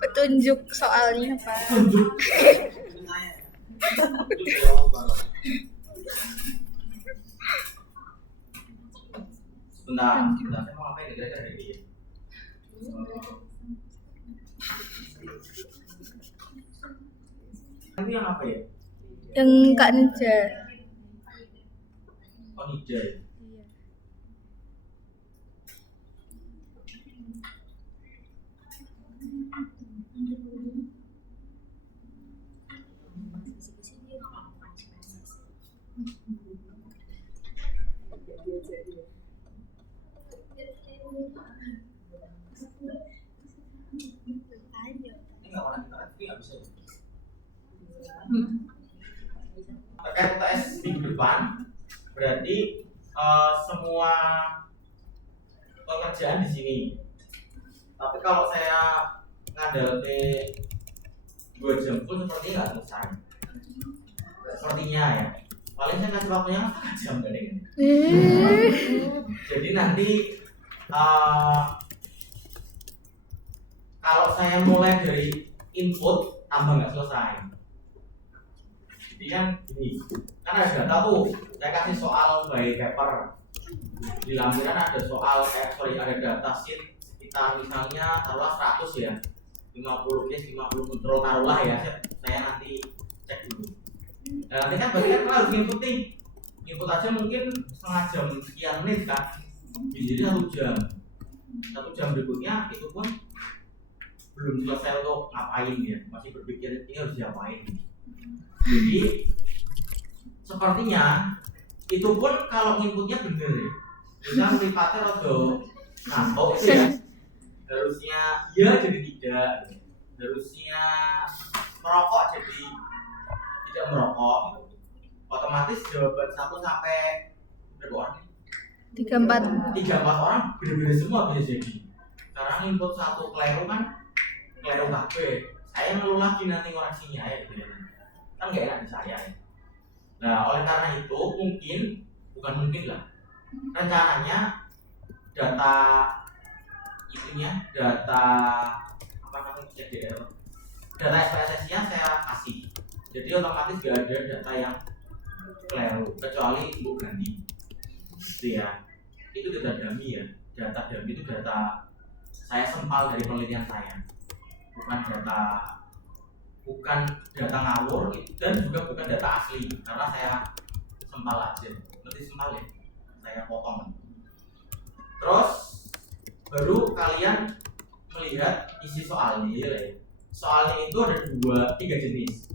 Petunjuk soalnya Pak. Sebentar, saya mau ngapain kira-kira dari dia? Nanti yang apa ya? Yang Kak Nija. Oh, Nija. Terkait UTS minggu depan, berarti semua pekerjaan di sini. Tapi kalau saya ngandel ke 2 jam pun sepertinya nggak selesai. Sepertinya ya. Paling saya kasih waktunya 4 jam kan ini. Jadi nanti kalau saya mulai dari input tambah nggak selesai. Jadi kan ini, kan ada data tuh, saya kasih soal by paper. Di lampiran ada soal, ada data sheet sekitar misalnya taruhlah 100 ya, 50 case, 50 kontrol taruhlah ya, saya nanti cek dulu. Nah, nanti kan berarti kan harus input nih, input aja mungkin setengah jam sekian menit kan, jadi 1 jam. 1 jam berikutnya itu pun belum selesai untuk ngapain ya, masih berpikir ini harus diapain. Jadi sepertinya itu pun kalau inputnya bener ya, bisa melipatnya atau ngantuk itu ya, harusnya iya jadi tidak, harusnya merokok jadi tidak merokok, otomatis jawaban 1 sampai berapa orang? 3-4 orang bener-bener semua bisa jadi. Sekarang input 1 keliru kan, keliru kabeh. Saya ngeluh lagi nanti koreksinya ya gitu ya. Kan nggak enak di saya ya. Nah oleh karena itu bukan mungkin lah, rencananya data itunya, data apa namanya CDR, data SPSS-nya saya kasih. Jadi otomatis nggak ada data yang keliru kecuali ibu ganti. Gitu ya. Itu data dummy ya. Data dummy itu data saya sempal dari penelitian saya. Bukan data ngawur dan juga bukan data asli karena saya sempal aja, berarti sempal ya, saya potong. Terus baru kalian melihat isi soalnya ya. Soalnya itu ada 3 jenis.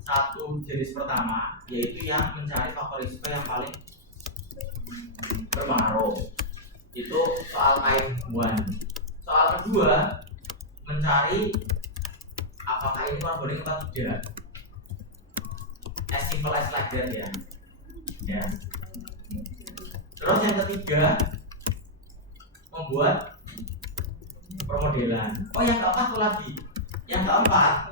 Satu jenis pertama yaitu yang mencari faktor risiko yang paling berpengaruh, itu soal type 1. Soal kedua mencari apakah ini corresponding atau tidak, as simple as like that ya. Terus yang ketiga membuat permodelan. Oh yang keempat tuh lagi, yang keempat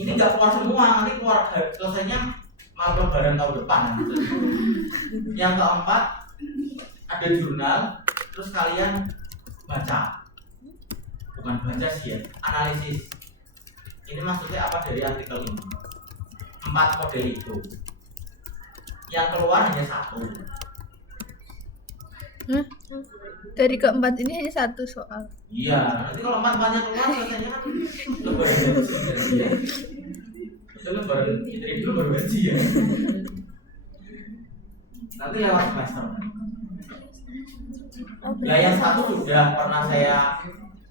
ini nggak keluar semua, nanti keluar selesainya malam lebaran tahun depan. Yang keempat ada jurnal, terus kalian baca, bukan baca sih ya, analisis. Ini maksudnya apa dari artikel ini? 4 model itu, yang keluar hanya 1. Dari keempat ini hanya 1 soal. Iya, nanti kalau 4-4-nya keluar selesainya kan lebaran gaji ya. Itu lebaran Fitri dulu baru gaji ya. Nanti lewat semester. Nah yang 1 sudah pernah saya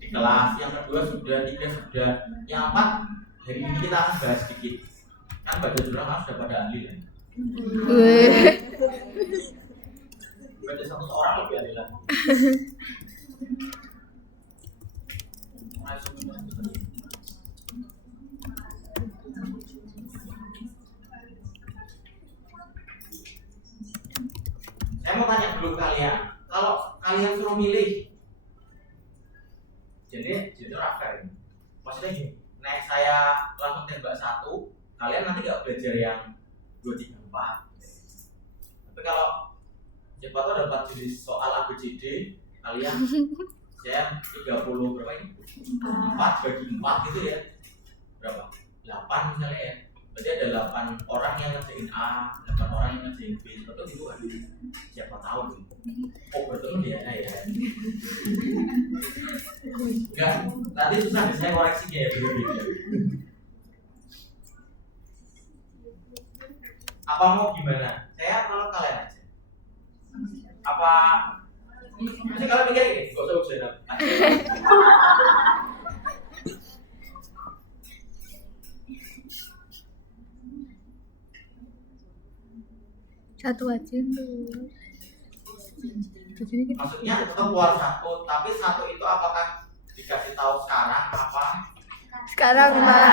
di kelas, yang kedua sudah, 3 sudah, yang 4 hari ini kita akan bahas sedikit. Kan baca jurnal kan sudah pada ahli kan. Baca 1 orang lebih ahli lah. Saya mau tanya dulu kalian, kalau kalian suruh milih, jadi rafael ini, maksudnya gini, saya langsung tembak 1, kalian nanti nggak belajar yang 2, 3, 4. Tapi kalau Siapa tahu dapat jenis soal ABCD kalian saya 30 berapa ini? 4 bagi 4 gitu ya. Berapa? 8 misalnya ya. Berarti ada 8 orang yang ngerjain A, 8 orang yang ngerjain B. Siapa tahu gitu kan. Siapa tahu gitu. Oh betul dia ya. Enggak, nanti susah saya koreksinya ya beda-beda. Apa mau gimana? Saya kalau kalian aja. Apa ini kalau mikir ini, gak usah ujian. Satu aja tuh. Maksudnya tetap keluar satu, tapi satu itu apakah dikasih tahu sekarang apa? Sekarang Mbak.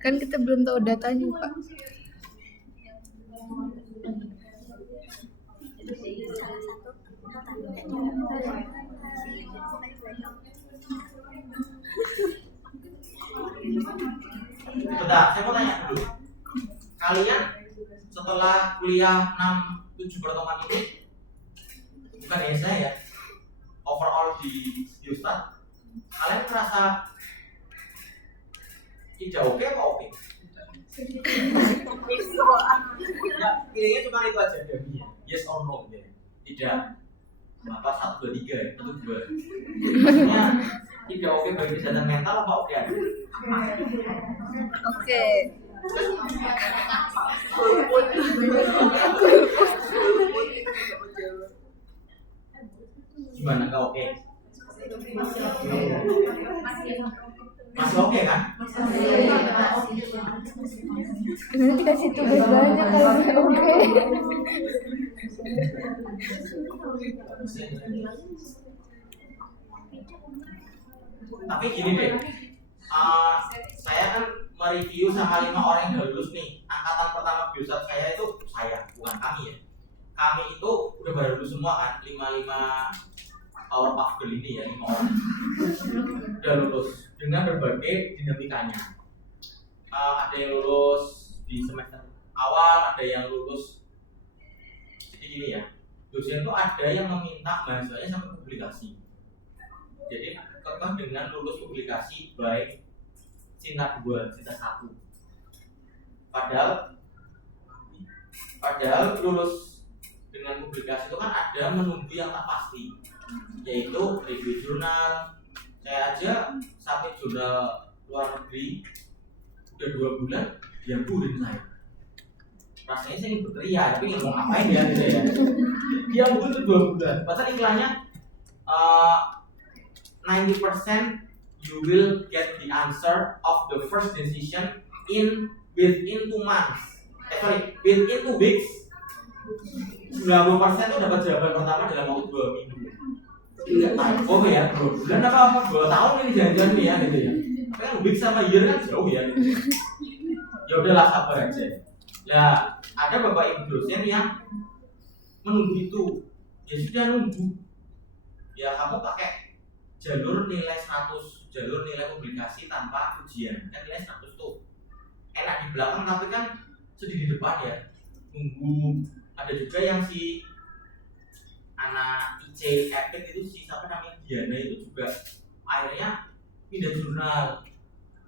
Kan kita belum tahu datanya Pak. Bentar, saya mau tanya dulu. Kalian setelah kuliah 6-7 pertemuan ini, bukan hanya saya ya, overall di Ustadz, kalian merasa tidak oke apa oke? Ya, pilihnya cuma itu aja jawabnya. Yes or no ya. Tidak apa 1, 2, 3 ya, 1, 2. Maksudnya tidak oke bagi kesehatan mental apa oke aja? Oke. Gimana nggak oke? Masih oke kan? Nanti dikasih tugas banyak kalau nggak oke. Tapi gini deh, saya kan mereview sama 5 orang yang udah lulus nih. Angkatan pertama biosat saya itu saya, bukan kami ya. Kami itu udah pada lulus semua kan, 5 Power Puff Girl ini ya, 5 orang udah lulus dengan berbagai dinamikanya. Ada yang lulus di semester awal, ada yang lulus. Jadi gini ya, dosen itu ada yang meminta mahasiswanya sampai publikasi. Jadi kekeh dengan lulus publikasi baik Cinta 2, Cinta 1. Padahal lulus dengan publikasi itu kan ada menunggu yang tak pasti, yaitu review jurnal. Saya aja sampai jurnal luar negeri udah 2 bulan dia burin saya. Rasanya saya ingin berteriak, tapi ingin mau ngapain ya gitu ya. Dia burin tuh 2 bulan. Padahal iklannya 90% you will get the answer of the first decision within 2 months. Within 2 weeks. 90% itu dapat jawaban pertama dalam waktu 2 minggu. Enggak tahu ya, 2 bulan apa 2 tahun ini jangan-jangan nih ya gitu ya. Tapi kan week sama year kan jauh ya. Gitu. Ya udahlah sabar aja. Ya ada bapak ibu dosen yang menunggu itu. Ya sudah nunggu. Ya kamu pakai jalur nilai 100, jalur nilai publikasi tanpa ujian. Kan nilai 100 tuh. Enak di belakang tapi kan sedih di depan ya. Nunggu. Ada juga yang si anak IC Epic itu si siapa namanya Diana itu juga akhirnya pindah jurnal.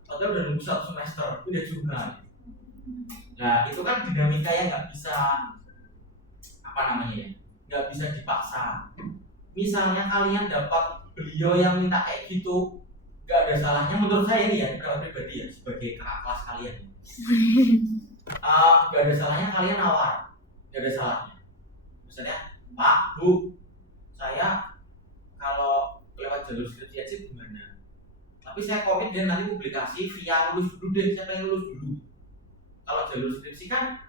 Padahal udah nunggu 1 semester pindah jurnal. Nah itu kan dinamika yang nggak bisa apa namanya ya, nggak bisa dipaksa. Misalnya kalian dapat beliau yang minta kayak gitu, nggak ada salahnya menurut saya ini ya, pendapat pribadi ya sebagai kakak kelas kalian. Nggak ada salahnya kalian nawar, nggak ada salahnya. Misalnya Pak, Bu, saya kalau lewat jalur skripsi aja gimana? Tapi saya komit dan nanti publikasi via lulus dulu deh, siapa yang lulus dulu. Kalau jalur skripsi kan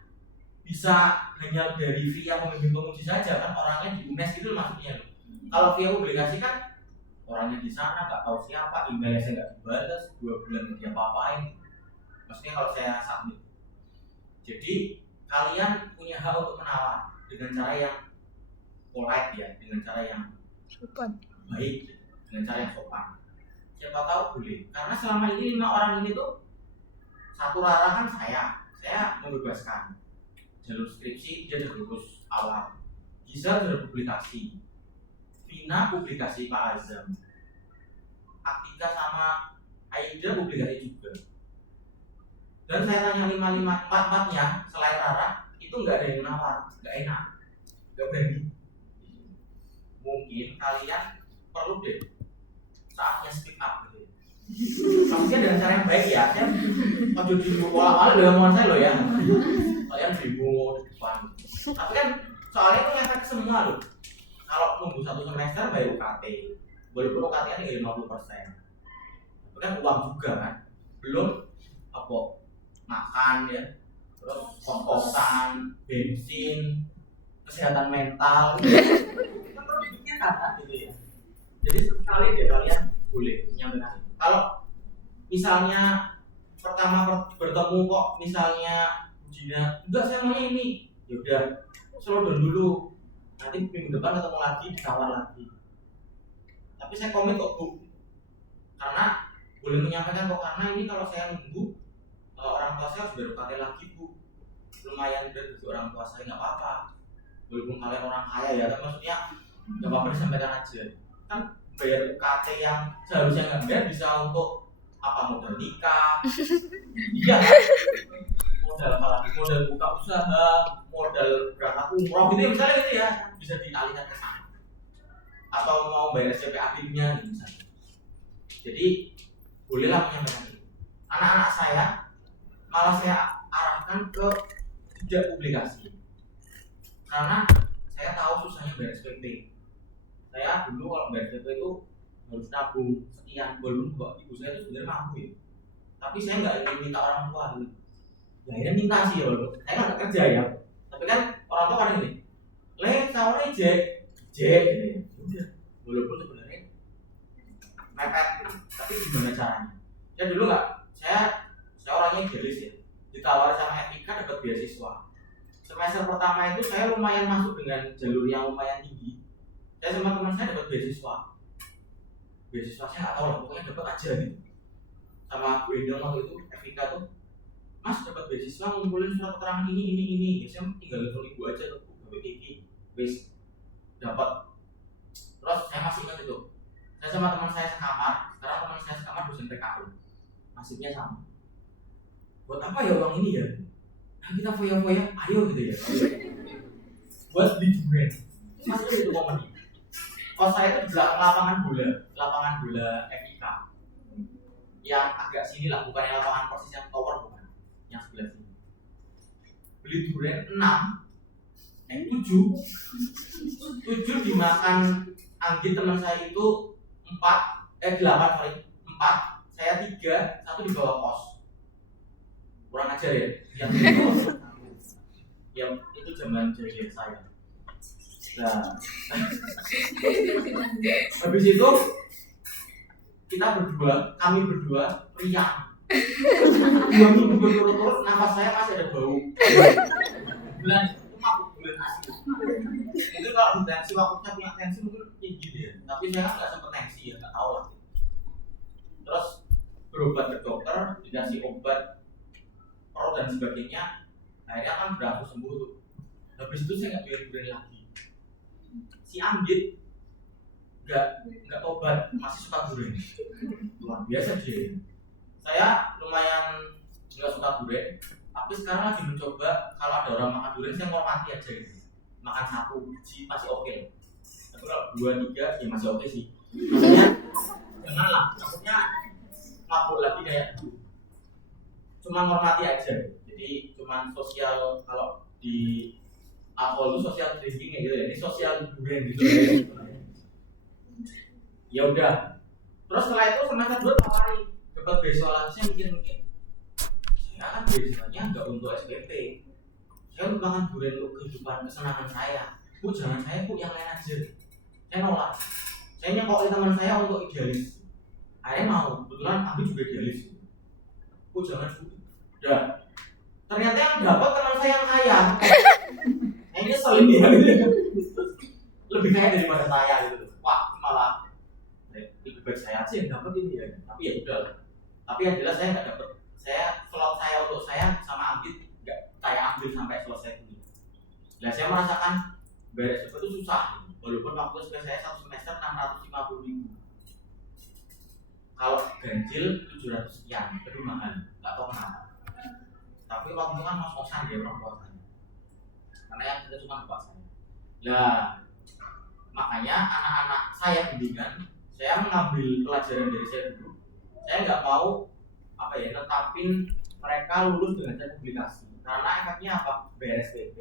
bisa hanya dari via pembimbing penguji saja kan, orangnya di UNES gitu maksudnya loh. Kalau via publikasi kan orangnya di sana nggak tahu siapa, emailnya saya nggak dibalas, 2 bulan nggak diapa-apain. Maksudnya kalau saya submit. Jadi kalian punya hak untuk menawar dengan cara yang polite ya, dengan cara yang Sopan. baik, dengan cara yang sopan. Siapa tahu boleh. Karena selama ini 5 orang ini tuh satu rara kan saya saya membebaskan jalur skripsi dia sudah lulus awal, Giza sudah publikasi, Vina publikasi Pak Azam, Aktika sama Aida publikasi juga. Dan saya tanya 5-5-4-4-nya selain Rara itu nggak ada yang nawar, nggak enak, nggak berani. Mungkin kalian perlu deh saatnya speak up gitu. Maksudnya dengan cara yang baik ya, saya ojo bingung awal dengan omongan saya loh ya. Kalian bingung di depan. Tapi kan soalnya itu ngefek ke semua loh. Kalau tunggu 1 semester bayar UKT, walaupun UKT-nya tinggal 50%. Itu kan uang juga kan. Belum apa makan ya, terus kos-kosan, bensin, kesehatan mental. Kan produknya kan gitu ya. Jadi sekali deh kalian boleh menyampaikan. Kalau misalnya pertama bertemu kok misalnya Gina, enggak saya maunya ini, ya udah slow down dulu. Nanti minggu depan ketemu lagi, ditawar lagi. Tapi saya komit kok Bu, karena boleh menyampaikan kok karena ini kalau saya nunggu orang tua saya harus bayar UKT lagi Bu. Lumayan berat bagi orang tua saya nggak apa-apa. Walaupun kalian orang kaya ya, tapi maksudnya nggak apa-apa disampaikan aja. Kan bayar UKT yang seharusnya nggak bayar bisa untuk apa modal nikah, iya kan? Modal apa lagi? Modal buka usaha, modal berangkat umroh gitu ya misalnya gitu ya bisa dialihkan ke sana. Atau mau bayar SPP adiknya gitu misalnya. Jadi bolehlah menyampaikan itu. Anak-anak saya malah saya arahkan ke tidak publikasi karena saya tahu susahnya bayar SPP. Saya dulu kalau bayar SPP itu harus nabung sekian, walaupun ibu saya itu sebenarnya mampu ya, tapi saya nggak ingin minta orang tua gitu. Ya akhirnya minta sih ya, walaupun saya nggak kerja ya, tapi kan orang tua kadang gini, sahurnya jek, udah, walaupun sebenarnya mepet, tapi gimana caranya? Ya dulu nggak, saya orangnya idealis ya, ditawari sama FIK dapat beasiswa. Semester pertama itu saya lumayan masuk dengan jalur yang lumayan tinggi. Saya sama teman saya dapat beasiswa. Beasiswa saya nggak tahu lah, pokoknya dapat aja gitu. Sama Bu Endang waktu itu FIK tuh, Mas dapat beasiswa ngumpulin surat keterangan ini. Ya, saya tinggal telepon ibu aja tuh, BPK, wis dapat. Terus saya masih ingat itu. Saya sama teman saya sekamar, sekarang teman saya sekamar dosen PKU. Nasibnya sama. Buat apa ya uang ini ya? Nah, kita foya-foya, ayo gitu ya. Buat beli durian. Masih itu momennya. Kos saya itu di belakang lapangan bola FIK. Yang agak sini lah, bukannya lapangan persis yang tower bukan, yang sebelah sini. Beli durian 7 dimakan Anggit teman saya itu 8 sorry 4, saya 3, 1 di bawah kos. Kurang ajar ya, yang itu zaman jadian saya. Nah, habis itu kami berdua riang. 2 minggu berturut-turut nafas saya masih ada bau. Bulan itu mabuk bulan asli. Mungkin kalau tensi waktu saya punya tensi mungkin tinggi dia, tapi saya kan nggak sempet tensi ya, nggak tahu lah. Terus berobat ke dokter, dikasih obat perut dan sebagainya, akhirnya kan berangsur sembuh tuh. Habis itu saya nggak durian lagi. Si Anggit nggak tobat, masih suka durian. Luar biasa dia. Saya lumayan nggak suka durian, tapi sekarang lagi mencoba kalau ada orang makan durian saya ngormati aja gitu. Makan 1 biji masih oke. Tapi kalau 2, 3 ya masih oke sih. Maksudnya janganlah, maksudnya mabuk lagi kayak dulu. Cuma ngormati aja. Jadi cuma sosial, kalau di alkohol itu social drinking ya gitu ya. Ini social durian gitu ya. Ya udah. Terus setelah itu semester 2 tawari dapat beasiswa lagi, saya mikir. Saya kan beasiswanya enggak untuk SPP. Saya untuk makan durian untuk kehidupan kesenangan saya. Bu jangan saya Bu yang lain aja. Saya nolak. Saya nyekokin teman saya untuk idealis. Akhirnya mau, kebetulan Abi juga idealis. Bu jangan Bu. Udah. Ternyata yang dapat teman saya yang kaya. Nah, ini selin dia lebih kaya daripada saya gitu. Wah malah lebih baik saya aja yang dapat ini ya. Tapi ya udah. Tapi yang jelas saya nggak dapat. Slot saya untuk saya sama Anggit sampai selesai kuliah. Nah saya merasakan beres itu susah, walaupun waktu SP saya 1 semester 650.000. Kalau ganjil 700 sekian, itu mahal, nggak tahu kenapa. Tapi waktu itu kan ngos-ngosan dia orang tua saya, karena yang kita cuma bapak saya. Nah makanya anak-anak saya bimbingan, saya mengambil pelajaran dari saya dulu. Saya nggak mau netapin mereka lulus dengan cara publikasi, karena efeknya apa? Beres PP,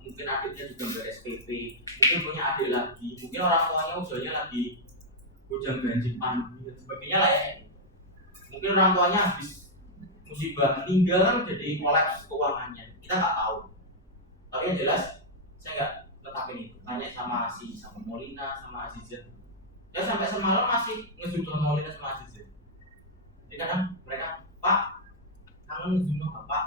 mungkin adiknya juga beres PP, mungkin punya adik lagi, mungkin orang tuanya usianya lagi bujang ganjil pandemi dan sebagainya lah ya. Mungkin orang tuanya habis musibah meninggal kan, jadi kolaps keuangannya, kita nggak tahu. Tapi yang jelas saya nggak netapin itu. Tanya sama Molina, sama Aziza. Saya sampai semalam masih ngezoom Molina sama Aziza. Jadi kadang mereka, Pak, kangen ngezoom Bapak.